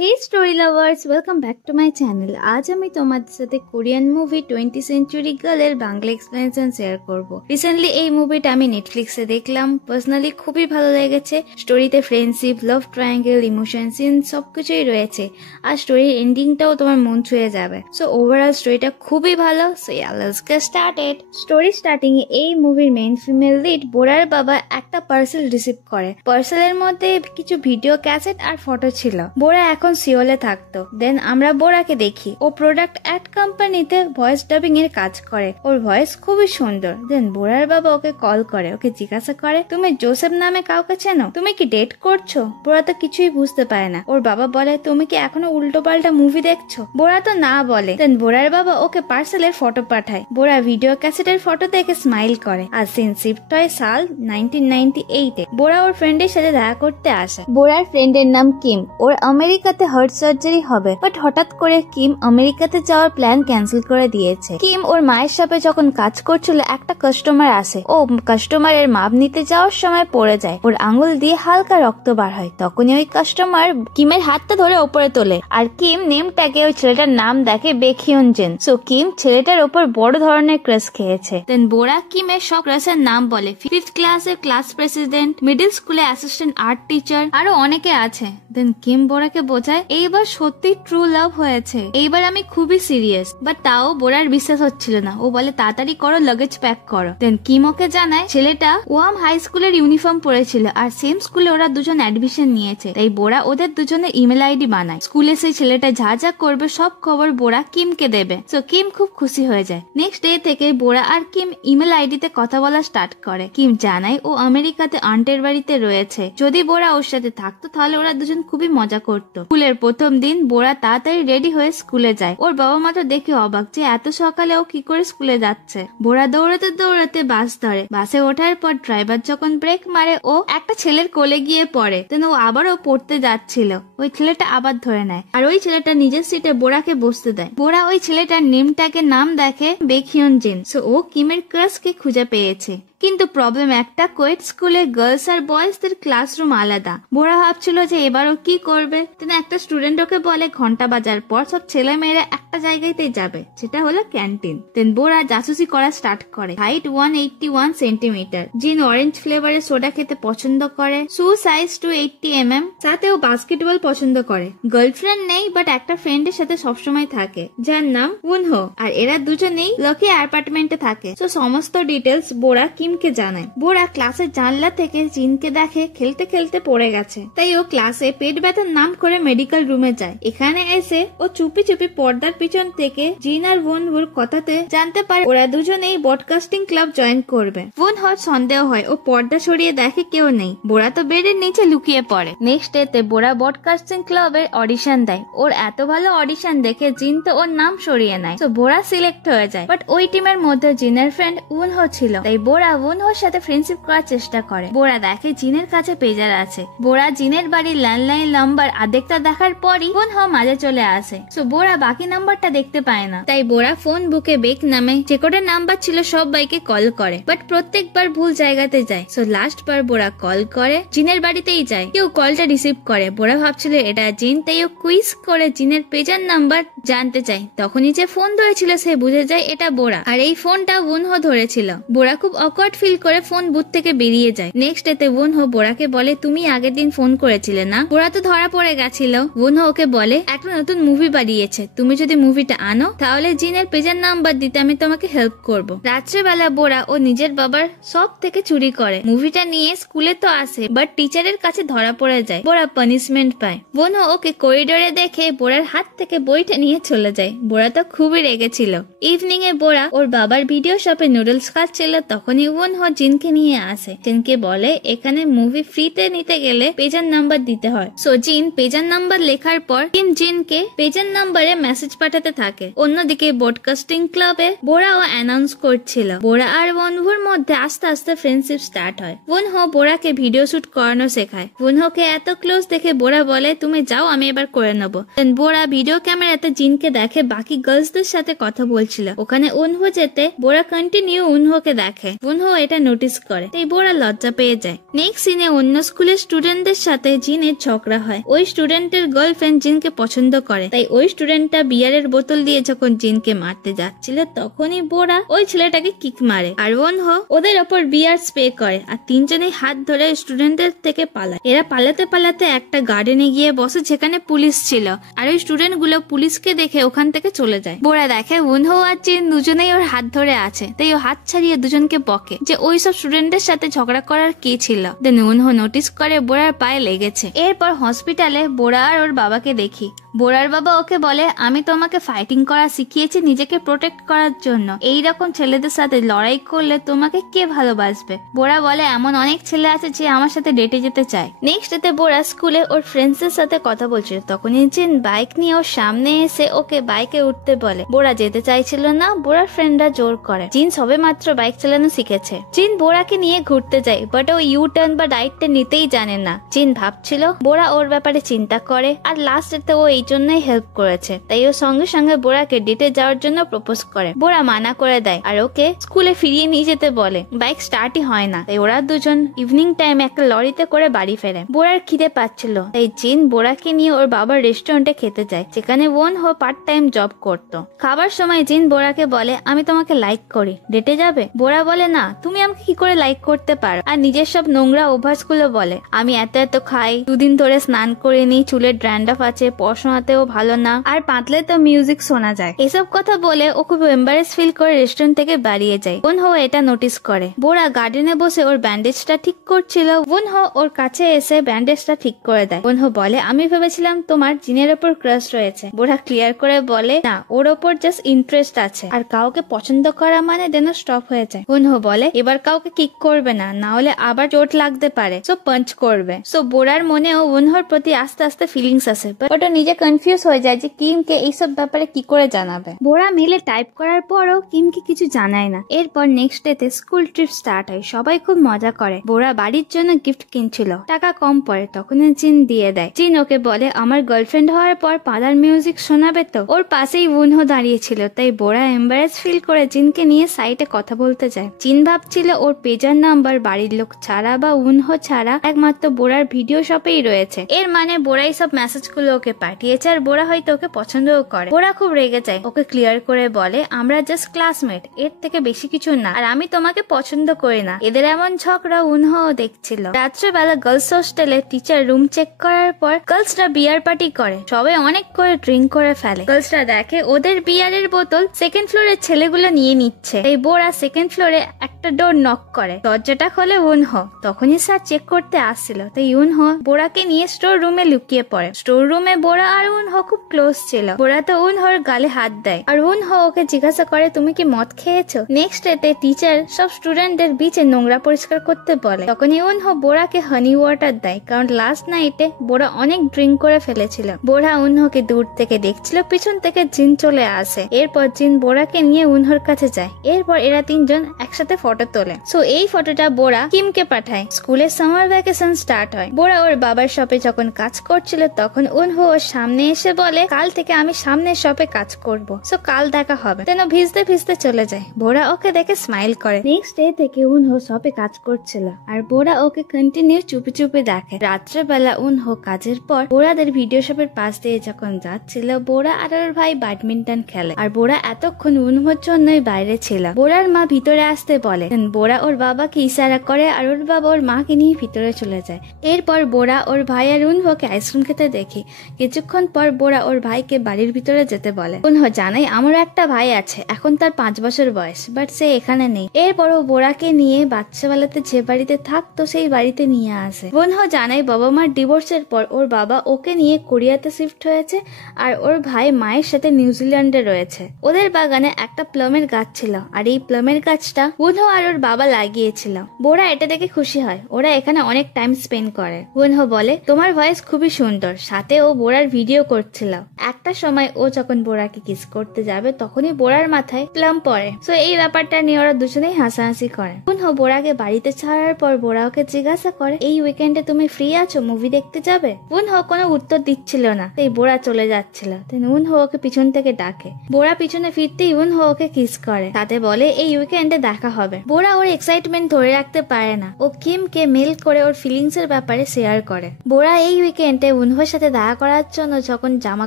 Hey story lovers, welcome back to my channel. আজ আমি তোমাদের সাথে Korean movie 20th Century Girl এর বাংলা এক্সপ্লেনেশন শেয়ার করব। রিসেন্টলি এই মুভিটা আমি নেটফ্লিক্সে দেখলাম, পার্সোনালি খুবই ভালো লেগেছে। স্টোরিতে ফ্রেন্ডশিপ, লাভ ট্রায়াঙ্গেল, ইমোশন সিন সবকিছুই রয়েছে, আর স্টোরির এন্ডিংটাও তোমার মন ছুঁয়ে যাবে। সো ওভারঅল স্টোরিটা খুবই ভালো। So let's get started. Story starting এ এই মুভির মেইন ফিমেল লিড বোরার বাবা একটা পার্সেল রিসিভ করে। পার্সেলের মধ্যে কিছু ভিডিও ক্যাসেট আর ফটো ছিল। বোরা এখন সিওলে থাকতো। দেন আমরা বোরাকে দেখি ও প্রোডাক্ট অ্যাড কোম্পানিতে ভয়েস ডাবিং এর কাজ করে। ওর ভয়েস খুবই সুন্দর। দেন বোরার বাবা ওকে কল করে, ওকে জিজ্ঞাসা করে তুমি জোসেফ নামে কাউকে চেনো, তুমি কি ডেট করছো? বোরা তো কিছুই বুঝতে পারে না। ওর বাবা বলে তুমি কি এখনো উল্টো পাল্টা মুভি দেখছো? বোরা তো না বলে। দেন বোরার বাবা ওকে পার্সেলের ফটো পাঠায়। বোরা ভিডিও ক্যাসেটের ফটো দেখে স্মাইল করে। আর সিন শিফট হয় সাল 1998 এ। বোরা ওর ফ্রেন্ডের সাথে দেখা করতে আসে। বোরার ফ্রেন্ডের নাম কিম। ওর আমেরিকাতে হার্ট সার্জারি হবে, বাট হঠাৎ করে কিম আমেরিকাতে যাওয়ার প্ল্যান ক্যান্সেল করে দিয়েছে। কিম ওর মায়ের সাথে যখন কাজ করছিল একটা কাস্টমার আসে। ও কাস্টমারের মাপ নিতে যাওয়ার সময় পড়ে যায়। ওর আঙুল দিয়ে হালকা রক্ত বার হয়। তখনই ওই কাস্টমার কিমের হাতটা ধরে ওপরে তোলে। আর কিম নেম ট্যাগে ওই ছেলেটার নাম দেখে বেখিয়ন জেন। সো কিম ছেলেটার ওপর বড় ধরনের ক্রাশ খেয়েছে। দেন বোরা কিমের সব ক্রাশের নাম বলে। 5th ক্লাসের ক্লাস প্রেসিডেন্ট, মিডল স্কুলে অ্যাসিস্ট্যান্ট আর্ট টিচার, আরো অনেকে আছে। দেন কিম বোরাকে বোঝায় এইবার সত্যি ট্রু লাভ হয়েছে, এইবার আমি খুবই সিরিয়াস। বাট তাও বোরার বিশ্বাস হচ্ছিল না। ও বলে তাড়াতাড়ি করো, লাগেজ প্যাক করো। দেন কিম ওকে জানায় ছেলেটা ওয়াম হাই স্কুলের ইউনিফর্ম পরেছিল আর সেম স্কুলে ওরা দুজন অ্যাডমিশন নিয়েছে। তাই বোরা ওদের দুজনের ইমেল আইডি বানায়। স্কুলে সেই ছেলেটা যা যা করবে সব খবর বোরা কিমকে দেবে। সো কিম খুব খুশি হয়ে যায়। নেক্সট ডে থেকে বোরা আর কিম ইমেল আইডিতে কথা বলা স্টার্ট করে। কিম জানায় ও আমেরিকাতে আন্টের বাড়িতে রয়েছে। যদি বোরা ওর সাথে থাকতো তাহলে ওরা দুজন খুবই মজা করতো। স্কুলের প্রথম দিন বোরা তাড়াতাড়ি রেডি হয়ে স্কুলে যায়। ওর বাবা মা তো দেখে অবাক যে এত সকালে ও কি করে স্কুলে যাচ্ছে। বোরা দৌড়াতে দৌড়াতে বাস ধরে। বাসে ওঠার পর ড্রাইভার যখন ব্রেক মারে ও একটা ছেলের কোলে গিয়ে পড়ে। দেন ও আবারও পড়তে যাচ্ছিল। ওই ছেলেটা আবার ধরে নেয় আর ওই ছেলেটা নিজের সিটে বোরাকে বসতে দেয়। বোরা ওই ছেলেটার নেমটাকে নাম দেখে বেখিয়ন জিন। সো ও কিমের ক্রাশকে খুঁজে পেয়েছে। কিন্তু প্রবলেম একটা, কোয়েট স্কুলে গার্লস আর বয়েজদের ক্লাসরুম আলাদা। বোরা ভাবছিল যে এবারও কি করবে। তিনি একটা স্টুডেন্ট ওকে বলে ঘন্টা বাজার পর সব ছেলে মেয়েরা একটা জায়গাতে যাবে, যেটা হলো ক্যান্টিন। দেন বোরা জাসুসি করা স্টার্ট করে। হাইট 181 সেন্টিমিটার, জিন অরেঞ্জ ফ্লেভারের সোডা খেতে পছন্দ করে, শু সাইজ 280 mm, সাথেও বাস্কেটবল পছন্দ করে। গার্লফ্রেন্ড নেই, বাট একটা ফ্রেন্ডের সাথে সবসময় থাকে যার নাম উনহো। আর এরা দুজনেই লকি অ্যাপার্টমেন্টে থাকে। তো সমস্ত ডিটেলস বোরা কিমকে জানায়। বোরা ক্লাসের জানলা থেকে জিনকে দেখে খেলতে খেলতে পড়ে গেছে। তাই ও ক্লাসে পেট ব্যথার নাম করে মেডিকেল রুমে যায়। এখানে এসে ও চুপি চুপি পর্দার পিছন থেকে জিন আর ওনহুর কথাতে জানতে পারে ওরা দুজনেই ব্রডকাস্টিং ক্লাব জয়েন করবে। ওনহুর সন্দেহ হয়, ও পর্দা সরিয়ে দেখে কেউ নেই। বোরা তো বেডের নিচে লুকিয়ে পড়ে। নেক্সট ডেতে বোরা ব্রডকাস্টিং ক্লাবের অডিশন দেয়। ওর এত ভালো অডিশন দেখে জিন তো ওর নাম সরিয়ে নেয়। তো বোরা সিলেক্ট হয়ে যায়। বাট ওই টিমের মধ্যে জিনের ফ্রেন্ড উনহো ছিল। তাই বোরা উনহোর সাথে ফ্রেন্ডশিপ করার চেষ্টা করে। বোরা দেখে জিনের কাছে পেজার আছে। বোরা জিনের বাড়ির ল্যান্ডলাইন নাম্বার আধেকটা দেখার পরই উনহো মাঝে চলে আসে। সো বোরা বাকি নাম্বারটা দেখতে পায় না। তাই বোরা ফোন বুকে বেক নামে যে কটা নাম্বার ছিল সব বাইকে কল করে। বাট প্রত্যেকবার ভুল জায়গাতে যায়। সো লাস্ট বার বোরা কল করে জিনের বাড়িতেই যায়। কেউ কলটা রিসিভ করে। বোরা ভাবছিল এটা জিন, তাই ও কুইজ করে জিনের পেজার নাম্বার জানতে চায়। তখনই যে ফোন ধরেছিল সে বুঝে যায় এটা বোরা, আর এই ফোনটা উনহো ধরেছিল। বোরা খুব অকওয়ার্ড ফিল করে ফোন বুথ থেকে বেরিয়ে যায়। নেক্সট ডেতে উনহো বোরাকে বলে তুমি আগের দিন ফোন করেছিলে না? বোরা তো ধরা পড়ে গেছিল। উনহো ওকে বলে একটা নতুন মুভি বানিয়েছে, তুমি যদি মুভিটা আনো তাহলে জিনের পেজার নাম্বার দিতে আমি তোমাকে হেল্প করব। রাত্রেবেলা বোরা ও নিজের বাবার সব থেকে চুরি করে। মুভিটা নিয়ে স্কুলে তো আসে, বাট টিচারের কাছে ধরা পড়ে যায়। বোরা পানিশমেন্ট পায়। উনহো ওকে করিডোরে দেখে বোরার হাত থেকে বইটা নিয়ে চলে যায়। বোরা তো খুবই রেগেছিল। ইভিনিং এ বোরা ওর বাবার ভিডিও শপে নুডলস খাচ্ছিল। তখনই উনহো জিনকে নিয়ে আসে। জিনকে বলে এখানে মুভি ফ্রিতে নিতে গেলে পেজার নাম্বার দিতে হয়। সো জিন পেজার নাম্বার লেখার পর কিম জিনকে পেজার নাম্বারে মেসেজ পাঠাতে থাকে। অন্যদিকে ব্রডকাস্টিং ক্লাবে বোরাও অ্যানাউন্স করছিল। বোরা আর ওনহুর মধ্যে আস্তে আস্তে ফ্রেন্ডশিপ স্টার্ট হয়। উনহো বোরাকে ভিডিও শুট করানো শেখায়। উনহোকে এত ক্লোজ দেখে বোরা বলে তুমি যাও, আমি এবার করে নেবো। দেন বোরা ভিডিও ক্যামেরাতে জিনকে দেখে বাকি গার্লসদের সাথে কথা বলছিল। ওখানে উনহো যেতে বোরা কন্টিনিউ উনহোকে দেখে। উনহো উনহো এটা নোটিস করে, তাই বোরা লজ্জা পেয়ে যায়। নেক্সট সিনে অন্য স্কুলের স্টুডেন্টদের সাথে জিনের ঝগড়া হয়। ওই স্টুডেন্টের গার্লফ্রেন্ড জিনকে পছন্দ করে, তাই ওই স্টুডেন্টটা বিয়ারের বোতল দিয়ে যখন জিনকে মারতে যাচ্ছিল তখনই বোরা ওই ছেলেটাকে কিক মারে, আর উনহো ওদের ওপর বিয়ার স্প্রে করে, আর তিনজনেই হাত ধরে স্টুডেন্টদের থেকে পালায়। এরা পালাতে পালাতে একটা গার্ডেনে গিয়ে বসে যেখানে পুলিশ ছিল, আর ওই স্টুডেন্ট গুলো পুলিশকে দেখে ওখান থেকে চলে যায়। বোরা দেখে উনহো আর জিন দুজনেই ওর হাত ধরে আছে, তাই ও হাত ছাড়িয়ে দুজনকে বকে যে ওই সব স্টুডেন্টের সাথে ঝগড়া করার কি ছিল। দেন উনহো নোটিস করে বোরার পায়ে লেগেছে। এরপর হসপিটালে বোরা আর ওর বাবাকে দেখি। বোরার বাবা ওকে বলে, আমি তোমাকে ফাইটিং করা শিখিয়েছি নিজেকে প্রোটেক্ট করার জন্য, এই রকম ছেলেদের সাথে লড়াই করলে তোমাকে কে ভালোবাসবে। বোরা বলে, এমন অনেক ছেলে আছে যে আমার সাথে ডেটে যেতে চায়। নেক্সট ডেতে বোরা স্কুলে ওর ফ্রেন্ডস এর সাথে কথা বলছিল, তখনই জিন বাইক নিয়ে ওর সামনে এসে ওকে বাইকে উঠতে বলে। বোরা যেতে চাইছিল না, বোরার ফ্রেন্ডরা জোর করে। জিন সবে মাত্র বাইক চালানো শিখেছে। জিন বোরাকে নিয়ে ঘুরতে যায়, বাট ও ইউ টার্ন বা রাইট টার্ন নিতেই জানে না। জিন ভাবছিল বোরা ওর ব্যাপারে চিন্তা করে, আর লাস্ট ডেতে ও এই জন্যই হেল্প করেছে, তাই ও সঙ্গে সঙ্গে বোরাকে ডেটে যাওয়ার জন্য প্রপোজ করে। বোরা মানা করে দেয় আর ওকে স্কুলে ফিরিয়ে নিয়ে যেতে বলে। বাইক স্টার্টই হয় না, তাই ওরা দুজন ইভিনিং টাইমে একটা লরিতে করে বাড়ি ফেরে। বোরার খিদে পাচ্ছিল, তাই জিন বোরাকে নিয়ে ওর বাবার রেস্টুরেন্টে খেতে যায়, যেখানে উনহো পার্ট টাইম জব করতো। খাবার সময় জিন বোরাকে বলে, আমি তোমাকে লাইক করি, ডেটে যাবে? বোরা বলে, না, তুমি আমাকে কি করে লাইক করতে পারো? আর নিজের সব নোংরা অভ্যাস গুলো বলে। আমি এত এত খাই, 2 দিন ধরে স্নান করিনি, চুলের ড্র্যান্ডাফ আছে, পড়াশোনাতেও ভালো না, আর পাতলে তো মিউজিক শোনা যায়। এসব কথা বলে ও খুব এম্বারেস ফিল করে রেস্টুরেন্ট থেকে বেরিয়ে যায়। উনহো এটা নোটিস করে। বোরা গার্ডেনে বসে ওর ব্যান্ডেজটা ঠিক করছিল। উনহো ওর কাছে এসে ব্যান্ডেজটা ঠিক করে দেয়। উনহো বলে, আমি ভেবেছিলাম তোমার জিনের ওপর ক্রাশ রয়েছে। বোরা ক্লিয়ার করে বলে, না, ওর ওপর জাস্ট ইন্টারেস্ট আছে, আর কাউকে পছন্দ করা মানে দেন স্টপ হয়ে যায়। উনহো বলে, এবার কাউকে কিক করবে না, না হলে আবার চোট লাগতে পারে, সো পাঞ্চ করবে। সো বোরার মনেও উনহোর প্রতি আস্তে আস্তে ফিলিংস আসে, বাট ও নিজে কনফিউজ হয়ে যায় যে কিমকে এইসব ব্যাপারে কি করে জানাবে। বোরা মেলে টাইপ করার পরও কিমকে কিছু জানায় না। এরপর নেক্সট ডেতে স্কুল ট্রিপ স্টার্ট হয়, সবাই খুব মজা করে। বোরা বাড়ির জন্য গিফট কিনছিল, টাকা কম পড়ে, তখন জিন দিয়ে দেয়। জিন ওকে বলে, আমার গার্লফ্রেন্ড হওয়ার পর পাদার মিউজিক শোনাবে তো? ওর পাশেই উনহো দাঁড়িয়েছিল, তাই বোরা এম্বারেস ফিল করে জিনকে নিয়ে সাইটে কথা বলতে যায়। জিন ভাবছিল ওর পেজার নাম্বার বাড়ির লোক ছাড়া বা উনহো ছাড়া একমাত্র বোরার ভিডিও শপেই রয়েছে। এর মানে বোরাই সব মেসেজ গুলো ওকে পাঠিয়েছে, আর বোরা হয়তো ওকে পছন্দও করে। বোরা খুব রেগে যায়, ওকে ক্লিয়ার করে বলে, আমরা জাস্ট ক্লাসমেট, এর থেকে বেশি কিছু না, আর আমি তোমাকে পছন্দ করি না। এদের এমন ঝগড়া উনহো দেখছিল। রাত্রেবেলা গার্লস হোস্টেলে টিচার রুম চেক করার পর গার্লসরা বিয়ার পার্টি করে, সবাই অনেক করে ড্রিঙ্ক করে ফেলে। গার্লসরা দেখে ওদের বিয়ারের বোতল সেকেন্ড ফ্লোরের ছেলেগুলো নিয়ে নিচ্ছে, তাই বোরা সেকেন্ড ফ্লোরে একটা ডোর নক করে। দরজাটা খোলে উনহো, তখনই স্যার চেক করতে আসছিল, তাই উনহো বোরাকে নিয়ে স্টোর রুমে লুকিয়ে পড়ে। স্টোর রুমে বোরা আর উনহো খুব ক্লোজ ছিল। বোরা তো উনহোর গালে হাত দেয়, আর উনহো ওকে জিজ্ঞাসা করে, তুমি কি মদ খেয়েছো? নেক্সট ডেতে টিচার সব স্টুডেন্টদের বিচে নোংরা পরিষ্কার করতে বলে, তখনই উনহো বোরাকে হানি ওয়াটার দেয়, কারণ লাস্ট নাইটে বোরা অনেক ড্রিঙ্ক করে ফেলেছিল। বোরা উনহোকে দূর থেকে দেখছিল, পিছন থেকে জিন চলে আসে। এরপর জিন বোরাকে নিয়ে উনহোর কাছে যায়। এরপর এরা তিনজন একসাথে ফটো তোলে। সো এই ফটোটা বোরা কিমকে পাঠায়। স্কুলের সামার ভ্যাকেশন স্টার্ট হয়। বোরা ওর বাবার শপে যখন কাজ করছিল, তখন উনহো ওর সামনে এসে বলে, কাল থেকে আমি সামনের শপে কাজ করব, সো কাল দেখা হবে। তেন ভিজতে ভিজতে চলে যায়। বোরা ওকে দেখে স্মাইল করে। নেক্সট ডে থেকে উনহো শপে কাজ করছিল, আর বোরা ওকে কন্টিনিউ চুপি চুপি দেখে। রাত্রেবেলা উনহো কাজের পর বোরাদের ভিডিও শপের পাশ দিয়ে যখন যাচ্ছিল, বোরা আর ওর ভাই ব্যাডমিন্টন খেলে, আর বোরা এতক্ষণ উনহোর জন্যই বাইরে ছিল। বোরার মা ভিতরে আসতে বলে, বোরা ওর বাবাকে ইশারা করে, আর ওর বাবা ওর মাকে নিয়ে ভিতরে চলে যায়। এরপর বোরা ওর ভাই আর উনহোকে আইসক্রিম খেতে দেখি। কিছুক্ষণ পর বোরা ওর ভাইকে বাড়ির ভিতরে যেতে বলে। উনহো জানাই, আমার একটা ভাই আছে, এখন তার 5 বছর বয়স, বাট সে এখানে নেই। এরপর ও বোরাকে নিয়ে বাচ্চাবেলাতে যে বাড়িতে থাকতো সেই বাড়িতে নিয়ে আসে। উনহো জানাই, বাবা মার ডিভোর্সের পর ওর বাবা ওকে নিয়ে কোরিয়াতে শিফট হয়েছে, আর ওর ভাই মায়ের সাথে নিউজিল্যান্ডে রয়েছে। ওদের বাগানে একটা প্লামের গাছ ছিল, আর এই প্লামের গাছটা উনহো আর ওর বাবা লাগিয়েছিল। বোরা এটা দেখে খুশি হয়, ওরা এখানে অনেক টাইম স্পেন্ড করে। উনহো বলে, তোমার ভয়েস খুবই সুন্দর, সাথে ও বোরার ভিডিও ভিডিও করছিল। একটা সময় ও যখন বোরাকে কিস করতে যাবে তখনই বোরার মাথায় প্লাম পড়ে। সো এই ব্যাপারটা নিয়ে ওরা দুজনেই হাসাহাসি করে। উনহো বোরাকে বাড়িতে ছাড়ার পর বোরা ওকে জিজ্ঞাসা করে এই উইকেন্ডে তুমি ফ্রি আছো, মুভি দেখতে যাবে? উনহো কোনো উত্তর দিচ্ছিল না, তাই বোরা চলে যাচ্ছিল। উনহো ওকে পিছন থেকে ডাকে। বোরা পিছনে ফিরতেই উনহো ওকে কিস করে, তাতে বলে এই উইকেন্ডে দেখা হবে। বোরা ওর এক্সাইটমেন্ট ধরে রাখতে পারে না, ও কিমকে মেল করে ওর ফিলিংস এর ব্যাপারে শেয়ার করে। বোরা এই উইকেন্ডে উনহোর সাথে দেখা করার জন্য যখন জামা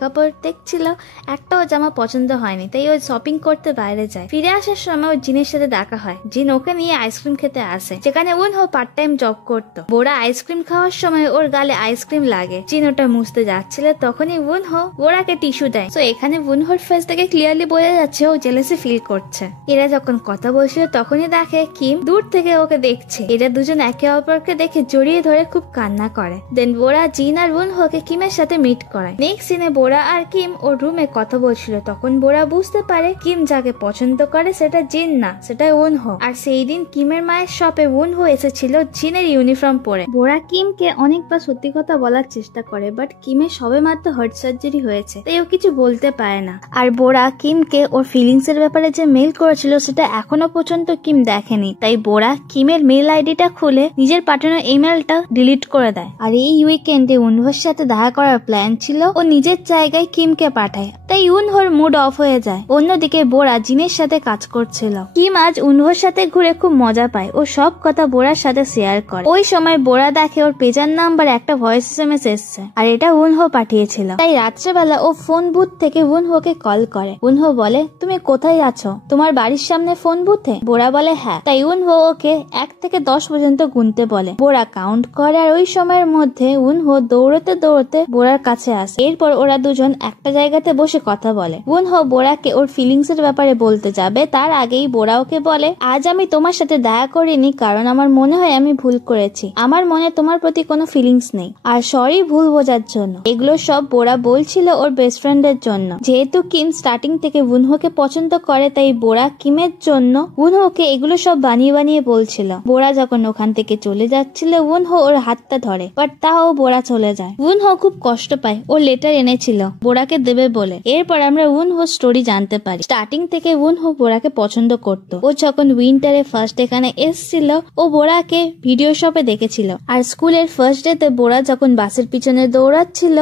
কাপড় দেখছিল একটাও জামা পছন্দ হয়নি, তাই ও শপিং করতে বাইরে যায়। ফিরে আসার সময় ওর জিনের সাথে দেখা হয়। জিন ওকে নিয়ে আইসক্রিম খেতে আসে, যেখানে উনহো পার্ট টাইম জব করতো। বোরা আইসক্রিম খাওয়ার সময় ওর গালে আইসক্রিম লাগে। জিন ওটা মুছতে যাচ্ছিল, তখনই উনহো বোরাকে টিস্যু দেয়। তো এখানে উনহোর ফেস থেকে ক্লিয়ারলি বোঝা যাচ্ছে ও জেলাসি ফিল করছে। এরা যখন কথা বলছিল তখনই দেখে কিম দূর থেকে ওকে দেখছে। এরা দুজন একে অপরকে দেখে জড়িয়ে ধরে খুব কান্না করে। দেন বোরা জিন আর উনহোকে কিমের সাথে মিট করায়। নেক্সট সিনে বোরা আর কিম ওর রুমে কথা বলছিল। তখন বোরা বুঝতে পারে কিম যাকে পছন্দ করে সেটা জিন না, সেটা উনহো। আর সেই দিন কিমের মায়ের শপে উনহো এসেছিল জিনের ইউনিফর্ম পরে। বোরা কিমকে অনেকবার সত্যি কথা বলার চেষ্টা করে, বাট কিমের সবে মাত্র হার্ট সার্জারি হয়েছে, তাই ও কিছু বলতে পারে না। আর বোরা কিমকে ওর ফিলিংস এর ব্যাপারে যে মেল করেছিল সেটা এখনো পর্যন্ত কিম দেখেনি, তাই বোরা কিমের মেল আইডিটা খুলে নিজের পাঠানো ইমেলটা ডিলিট করে দেয়। আর এই উইকেন্ডে উনহোর সাথে দেখা করার প্ল্যান ছিল, ও নিজের জায়গায় কিমকে পাঠায়, তাই উনহোর মুড অফ হয়ে যায়। অন্যদিকে বোরা জিনের সাথে কাজ করছিল। কিম আজ উনহোর সাথে ঘুরে খুব মজা পায়, ও সব কথা বোরার সাথে শেয়ার করে। ওই সময় বোরা দেখে ওর পেজার নাম্বার একটা ভয়েস এসএমএস এসছে, আর এটা উনহো পাঠিয়েছিল। তাই রাত্রেবেলা ও ফোন বুথ থেকে উনহোকে কল করে। উনহো বলে তুমি কোথায় আছো, তোমার বাড়ির সামনে ফোন বুথে? বোরা বলে হ্যাঁ। তাই উনহো ওকে 1 থেকে 10 পর্যন্ত গুনতে বলে। বোরা কাউন্ট করে, আর ওই সময়ের মধ্যে উনহো দৌড়তে দৌড়তে বোরার কাছে আসে। এরপর ওরা দুজন একটা জায়গাতে বসে কথা বলে। উনহো বোরাকে ওর ফিলিংস এর ব্যাপারে বলতে যাবে, তার আগেই বোরা ওকে বলে আজ আমি তোমার সাথে দেখা করিনি কারণ আমার মনে হয় আমি ভুল করেছি। আমার মনে তোমার প্রতি কোনো ফিলিংস নেই, আর সরি ভুল বোঝার জন্য। এগুলো সব বোরা বলছিল ওর বেস্ট ফ্রেন্ডের জন্য। যেহেতু কিম স্টার্টিং থেকে উনহোকে পছন্দ করে, তাই বোরা কিমের জন্য উনহোকে এগুলো সব বানিয়ে বানিয়ে বলছিল। বোরা যখন ওখান থেকে চলে যাচ্ছিল উনহো ওর হাতটা ধরে, বাট তাও বোরা চলে যায়। উনহো খুব কষ্ট পায়, ও লেটার এনেছিল বোরাকে দেবে বলে। এরপর আমরা উনহো স্টোরি জানতে পারি। স্টার্টিং থেকে উনহো বোরাকে পছন্দ করত। ও যখন উইন্টারে ফার্স্ট এখানে এসেছিল ও বোরাকে ভিডিও শপে দেখেছিল, আর স্কুলের ফার্স্ট ডেতে বোরা যখন বাসের পিছনে দৌড়াচ্ছিল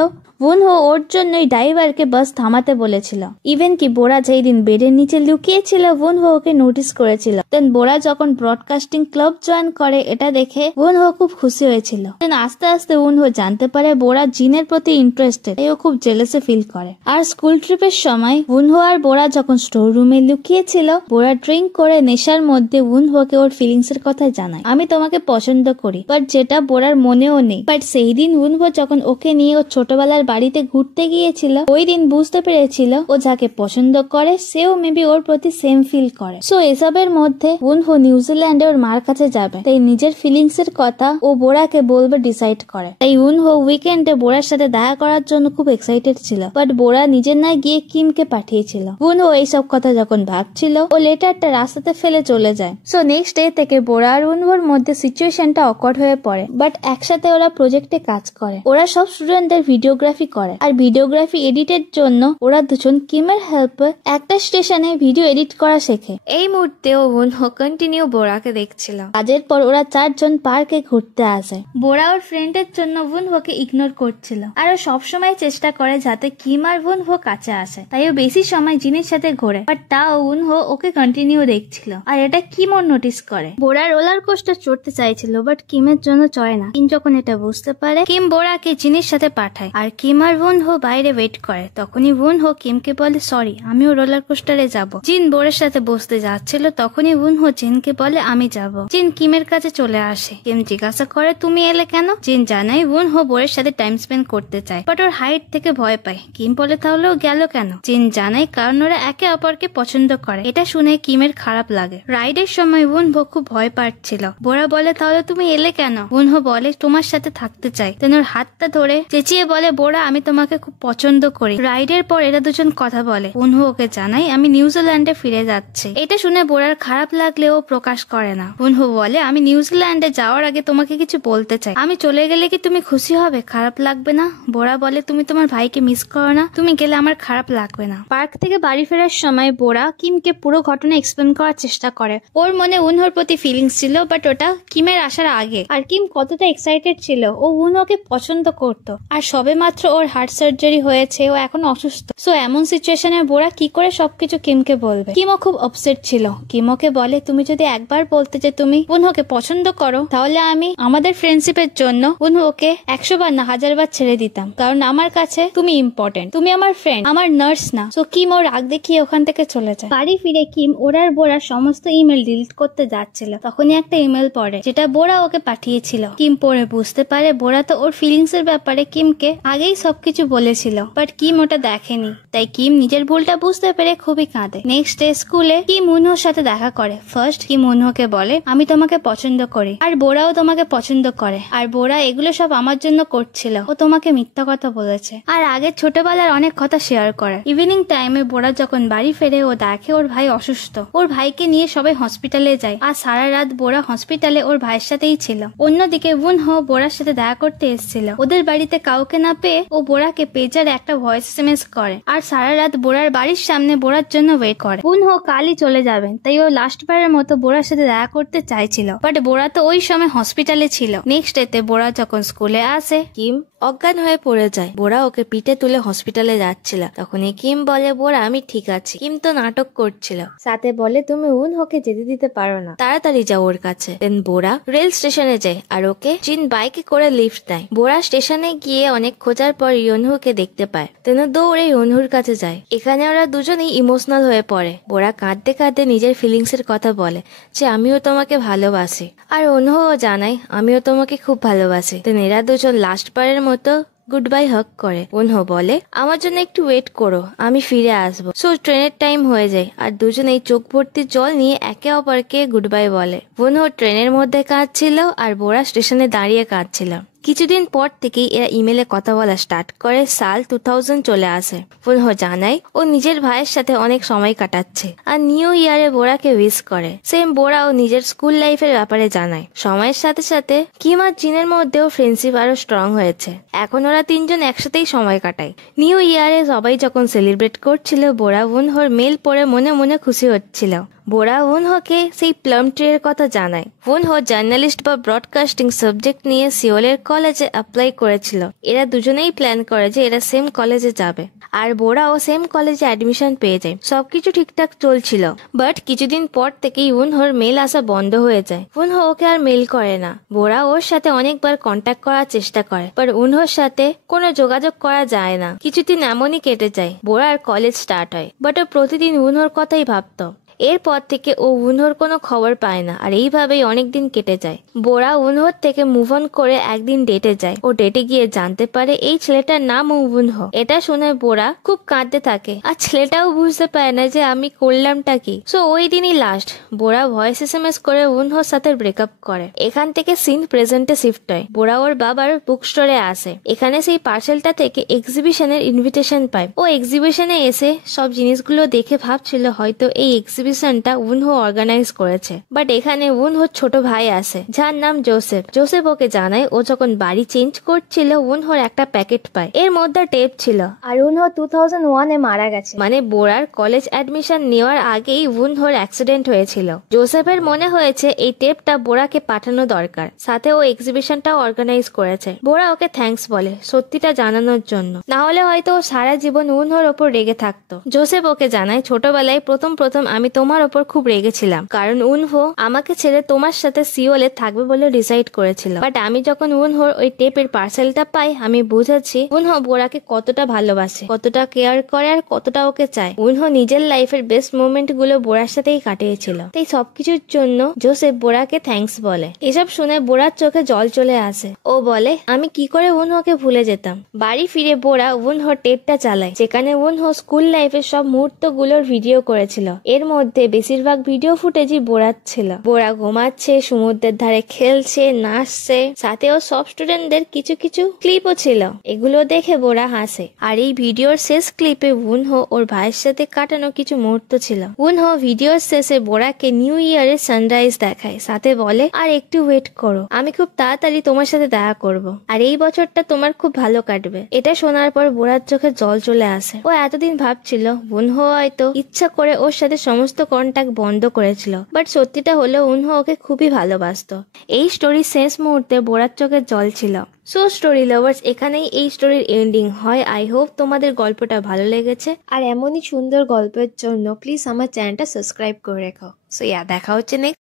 উনহো ওর জন্যই ড্রাইভারকে বাস থামাতে বলেছিল। ইভেন কি বোরা যেই দিন বেডের নিচে লুকিয়েছিল উনহো ওকে নোটিস করেছিল। দেন বোরা যখন ব্রডকাস্টিং ক্লাব জয়েন করে এটা দেখে উনহো খুব খুশি হয়েছিল। দেন আস্তে আস্তে উনহো জানতে পারে বোরা জিনের প্রতি ইন্টারেস্টেড, তাই ও খুব জেলাসি ফিল করে। আর স্কুল ট্রিপের সময় উনহো আর বোরা যখন স্টোর রুমে লুকিয়েছিল বোরা ড্রিঙ্ক করে নেশার মধ্যে উনহোকে ওর ফিলিংস এর কথা জানায়, আমি তোমাকে পছন্দ করি, বাট যেটা বোরার মনেও নেই। বাট সেই দিন উনহো যখন ওকে নিয়ে ওর ছোটবেলার বাড়িতে ঘুরতে গিয়েছিল ওই দিন বুঝতে পেরেছিল ও যাকে পছন্দ করে সেও মেবি ওর প্রতি সেম ফিল করে। সো এসবের মধ্যে উনহো নিউজিল্যান্ডে ওর মার কাছে যাবে, তাই নিজের ফিলিংস এর কথা ও বোরাকে বলবে ডিসাইড করে। তাই উনহো উইকেন্ডে বোরার সাথে দেখা করার জন্য খুব এক্সাইটেড ছিল, বাট বোরা নিজের না গিয়ে কিমকে পাঠিয়েছিল। উনহো এইসব কথা যখন ভাবছিল ও লেটারটা রাস্তাতে ফেলে চলে যায়। সো নেক্সট ডে থেকে বোরা আর উনহোর মধ্যে সিচুয়েশনটা অকওয়ার্ড হয়ে পড়ে, বাট একসাথে ওরা প্রজেক্টে কাজ করে। ওরা সব স্টুডেন্টদের ভিডিওগ্রাফি করে, আর ভিডিওগ্রাফি এডিটের জন্য ওরা দুজন কিমের হেল্পে একটা স্টেশনে ভিডিও এডিট করা শেখে। এই মুহূর্তে উনহো কন্টিনিউ বোরাকে দেখছিল। কাজের পর ওরা 4 জন পার্কে ঘুরতে আসে। বোরা ওর ফ্রেন্ডের জন্য উনহোকে ইগনোর করছিল, আর ও সবসময় চেষ্টা করে যাতে কিম আর উনহো কাছে আসে, তাই ও বেশি সময় জিনের সাথে ঘোরে। বাট তাও উনহো ওকে কন্টিনিউ দেখছিল, আর এটা কিম ওর নোটিস করে। বোরা রোলার কোস্টার চড়তে চাইছিল, বাট কিমের জন্য চড়ে না। কিম যখন এটা বুঝতে পারে কিম বোরাকে জিনের সাথে পাঠায়, আর কিম আর উনহো বাইরে ওয়েট করে। তখনই উনহো কিমকে বলে সরি, আমিও রোলার কোস্টারে যাব। জিন বোরের সাথে বসতে যাচ্ছিল, তখনই উনহো জিনকে বলে আমি যাব। জিন কিমের কাছে চলে আসে। কিম জিজ্ঞাসা করে তুমি এলে কেন? জিন জানায় উনহো বোরের সাথে টাইম স্পেন্ড করতে চায়, বাট ওর হাইট থেকে ভয় পায়। কিম বলে তাহলে ও গেল কেন? জিন জানায় কারণ ওরা একে অপরকে পছন্দ করে। এটা শুনে কিমের খারাপ লাগে। রাইডের সময় উনহো খুব ভয় পাচ্ছিল। বোরা বলে তাহলে তুমি এলে কেন? উনহো বলে তোমার সাথে থাকতে চাই। তেন ওর হাতটা ধরে চেঁচিয়ে বলে বোরা বোরা আমি তোমাকে খুব পছন্দ করি। রাইডের পর এরা দুজন কথা বলে। উনহো ওকে জানাই আমি নিউজিল্যান্ডে ফিরে যাচ্ছি। এটা শুনে বোরার খারাপ লাগলেও প্রকাশ করে না। উনহো বলে আমি নিউজিল্যান্ডে যাওয়ার আগে তোমাকে কিছু বলতে চাই। আমি চলে গেলে কি তুমি খুশি হবে? খারাপ লাগবে না? বোরা বলে তুমি তোমার ভাইকে মিস করো না? তুমি গেলে আমার খারাপ লাগবে না। পার্ক থেকে বাড়ি ফেরার সময় বোরা কিমকে পুরো ঘটনা এক্সপ্লেন করার চেষ্টা করে। ওর মনে উনহোর প্রতি ফিলিংস ছিল, বাট ওটা কিমের আসার আগে। আর কিম কতটা এক্সাইটেড ছিল, ও উনহোকে পছন্দ করতো। আর সবে মাত্র ওর হার্ট সার্জারি হয়েছে, ও এখন অসুস্থ। সো এমন সিচুয়েশনে বোরা কি করে সবকিছু কিমকে বলবে? কিমও খুব আপসেট ছিল। কিমোকে বলে তুমি যদি একবার বলতে যে তুমি উনহোকে পছন্দ করো, তাহলে আমি আমাদের ফ্রেন্ডশিপের জন্য উনহোকে 100 বার না 1000 বার ছেড়ে দিতাম, কারণ আমার কাছে তুমি ইম্পর্টেন্ট, তুমি আমার ফ্রেন্ড, আমার নার্স না। সো কিম ওর রাগ দেখিয়ে ওখান থেকে চলে যায়। বাড়ি ফিরে কিম ওরার বোরার সমস্ত ইমেল ডিলিট করতে যাচ্ছিল, তখনই একটা ইমেল পড়ে যেটা বোরা ওকে পাঠিয়েছিল। কিম পড়ে বুঝতে পারে বোরা তো ওর ফিলিংস এর ব্যাপারে কিমকে আগেই সবকিছু বলেছিল, বাট কিম ওটা দেখেনি। তাই কিম নিজের ভুলটা বুঝতে পেরে খুবই কাঁদে। নেক্সট ডে স্কুলে কিম উনহোর সাথে দেখা করে। ফার্স্ট কিম উনহোকে বলে আমি তোমাকে পছন্দ করি, আর বোরাও তোমাকে পছন্দ করে, আর বোরা এগুলো সব আমার জন্য করছিল, ও তোমাকে মিথ্যা কথা বলেছে। আর আগে ছোটবেলার অনেক কথা শেয়ার করে। ইভিনিং টাইমে বোরা যখন বাড়ি ফেরে ও দেখে ওর ভাই অসুস্থ। ওর ভাইকে নিয়ে সবাই হসপিটালে যায়, আর সারা রাত বোরা হসপিটালে ওর ভাইয়ের সাথেই ছিল। অন্যদিকে উনহো বোরার সাথে দেখা করতে এসেছিল। ওদের বাড়িতে কাউকে না পেয়ে ও বোরাকে পেজারে একটা ভয়েস এসএমএস করে, আর সারা রাত বোরার বাড়ির সামনে বোরার জন্য ওয়েট করে। উনহো কালই চলে যাবেন, তাই ও লাস্ট বারের মতো বোরার সাথে দেখা করতে চাইছিল, বাট বোরা তো ওই সময় হসপিটালে ছিল। নেক্সট ডেতে বোরা যখন স্কুলে আসে, কিম অজ্ঞান হয়ে পড়ে যায়। বোরা ওকে পিঠে তুলে হসপিটালে যাচ্ছিল। তখনই কিম বলে বোরা আমি ঠিক আছি। কিম তো নাটক করছিল, সাথে বলে তুমি উনহোকে যেতে দিতে পারো না, তাড়াতাড়ি যাও ওর কাছে। দেন বোরা রেল স্টেশনে যায়, আর ওকে জিন বাইকে করে লিফট দেয়। বোরা স্টেশনে গিয়ে অনেক খোঁজার পর ইয়নহুকে দেখতে পায়। তেন দৌড়ে ইয়নহুর কাছে যায়। এখানে ওরা দুজনেই ইমোশনাল হয়ে পড়ে। বোরা কাঁদতে কাঁদতে নিজের ফিলিংস এর কথা বলে যে আমিও তোমাকে ভালোবাসি, আর অনহু জানায় আমিও তোমাকে খুব ভালোবাসি। দেন এরা দুজন লাস্ট বারের মতো গুড বাই হক করে। উনহো বলে আমার জন্য একটু ওয়েট করো, আমি ফিরে আসবো। সো ট্রেনের টাইম হয়ে যায়, আর দুজনেই চোখ ভর্তি জল নিয়ে একে অপরকে গুড বাই বলে। উনহো ট্রেনের মধ্যে কাঁদছিল, আর বোরা স্টেশনে দাঁড়িয়ে কাঁদছিল। কিছুদিন পর থেকেই এরা ইমেলে কথা বলা স্টার্ট করে। সাল 2000 চলে আসে। উনহো জানায় ও নিজের ভাইয়ের সাথে অনেক সময় কাটাচ্ছে, আর নিউ ইয়ারে বোরাকে উইশ করে। সেম বোরা ও নিজের স্কুল লাইফের ব্যাপারে জানায়। সময়ের সাথে সাথে কিম আর জিনের মধ্যেও ফ্রেন্ডশিপ আরো স্ট্রং হয়েছে। এখন ওরা তিনজন একসাথেই সময় কাটায়। নিউ ইয়ারে সবাই যখন সেলিব্রেট করছিল, বোরা উনহোর মেল পড়ে মনে মনে খুশি হচ্ছিল। বোরা উনহোকে সেই প্লাম ট্রি এর কথা জানায়। উনহো জার্নালিস্ট বা ব্রডকাস্টিং সাবজেক্ট নিয়ে সিওলের কলেজে অ্যাপ্লাই করেছিল। এরা দুজনেই প্ল্যান করে যে এরা সেম কলেজে যাবে, আর বোরাও সেম কলেজে অ্যাডমিশন পেয়ে যায়। সবকিছু ঠিকঠাক চলছিল, বাট কিছুদিন পর থেকেই উনহোর মেল আসা বন্ধ হয়ে যায়। উনহো ওকে আর মেল করে না। বোরা ওর সাথে অনেকবার কন্ট্যাক্ট করার চেষ্টা করে, বাট উনহোর সাথে কোনো যোগাযোগ করা যায় না। কিছুদিন এমনই কেটে যায়। বোরার কলেজ স্টার্ট হয়, বাট ও প্রতিদিন উনহোর কথাই ভাবতো। এরপর থেকে ও উনহোর কোনো খবর পায় না, আর এইভাবেই অনেকদিন কেটে যায়। বোরা উনহোর থেকে মুভ অন করে একদিন ডেটে যায়। ও ডেটে গিয়ে জানতে পারে এই ছেলেটার নাম উনহো। এটা শুনে বোরা খুব কাঁদতে থাকে, আর ছেলেটাও বুঝতে পারে না যে আমি করলামটা কি। সো ওই দিনই লাস্ট বোরা ভয়েস এসএমএস করে উনহোর সাথে ব্রেকআপ করে। এখান থেকে সিন প্রেজেন্টে শিফট হয়। বোরা ওর বাবার বুক স্টোরে আসে। এখানে সেই পার্সেলটা থেকে এক্সিবিশনের ইনভিটেশন পায়। ও এক্সিবিশনে এসে সব জিনিসগুলো দেখে ভাবছিল হয়তো এই এক্সিবিশনটা উনহো অর্গানাইজ করেছে, বাট এখানে উনহোর ছোট ভাই আছে যার নাম জোসেফ। জোসেফ ওকে জানায় ও যখন বাড়ি চেঞ্জ করছিল উনহোর একটা প্যাকেট পায়, এর মধ্যে টেপ ছিল, আর উনহো 2001-এ মারা গেছে। মানে বোরার কলেজ অ্যাডমিশন নেওয়ার আগেই উনহোর অ্যাক্সিডেন্ট হয়েছিল। জোসেফের মনে হয়েছে এই টেপটা বোরাকে পাঠানো দরকার, সাথে ও এক্সিবিশনটাও অর্গানাইজ করেছে। বোরা ওকে থ্যাঙ্কস বলে সত্যিটা জানানোর জন্য, না হলে হয়তো ও সারা জীবন উনহোর ওপর রেগে থাকতো। জোসেফ ওকে জানায় ছোটবেলায় প্রথম আমি তোমার ওপর খুব রেগেছিলাম, কারণ উনহো আমাকে ছেড়ে তোমার সাথে সিওলে থাকবে বলে ডিসাইড করেছিল। বাট আমি যখন উনহোর ওই টেপের পার্সেলটা পাই, আমি বুঝেছি উনহো বোরাকে কতটা ভালোবাসে, কতটা কেয়ার করে, আর কতটা ওকে চায়। উনহো নিজের লাইফের বেস্ট মোমেন্ট গুলো বোরার সাথেই কাটিয়েছিল। তাই সবকিছুর জন্য জোসেফ বোরাকে থ্যাঙ্কস বলে। এসব শুনে বোরার চোখে জল চলে আসে। ও বলে আমি কি করে উনহোকে ভুলে যেতাম। বাড়ি ফিরে বোরা উনহোর টেপটা চালায়, যেখানে উনহো স্কুল লাইফের সব মুহূর্ত গুলোর ভিডিও করেছিল। এর মধ্যে মধ্যে বেশিরভাগ ভিডিও ফুটেজই বোরার ছিল। বোরা ঘুমাচ্ছে, সমুদ্রের ধারে খেলছে, নাচছে, সাথেও সব স্টুডেন্টদের কিছু কিছু ক্লিপও ছিল। এগুলো দেখে বোরা হাসে। আর এই ভিডিওর শেষ ক্লিপে উনহো ওর ভাইয়ের সাথে কাটানো কিছু মুহূর্ত ছিল। উনহো ভিডিওর শেষে বোরাকে নিউ ইয়ারের সানরাইজ দেখায়, সাথে বলে আর একটু ওয়েট করো, আমি খুব তাড়াতাড়ি তোমার সাথে দেখা করব, আর এই বছরটা তোমার খুব ভালো কাটবে। এটা শোনার পর বোরার চোখে জল চলে আসে। ও এতদিন ভাবছিল উনহো হয়তো ইচ্ছা করে ওর সাথে সমস্ত কন্ট্যাক্ট বন্ধ করেছিল, বাট সত্যিটা হলো উনহো ওকে খুবই ভালোবাসতো। এই স্টোরির শেষ মুহূর্তে বোরার চোখে জল ছিল। সো স্টোরি লাভার্স, এখানেই এই স্টোরির এন্ডিং হয়। আই হোপ তোমাদের গল্পটা ভালো লেগেছে, আর এমনই সুন্দর গল্পের জন্য প্লিজ আমার চ্যানেলটা সাবস্ক্রাইব করে রেখো। সো দেখা হচ্ছে নেক্সট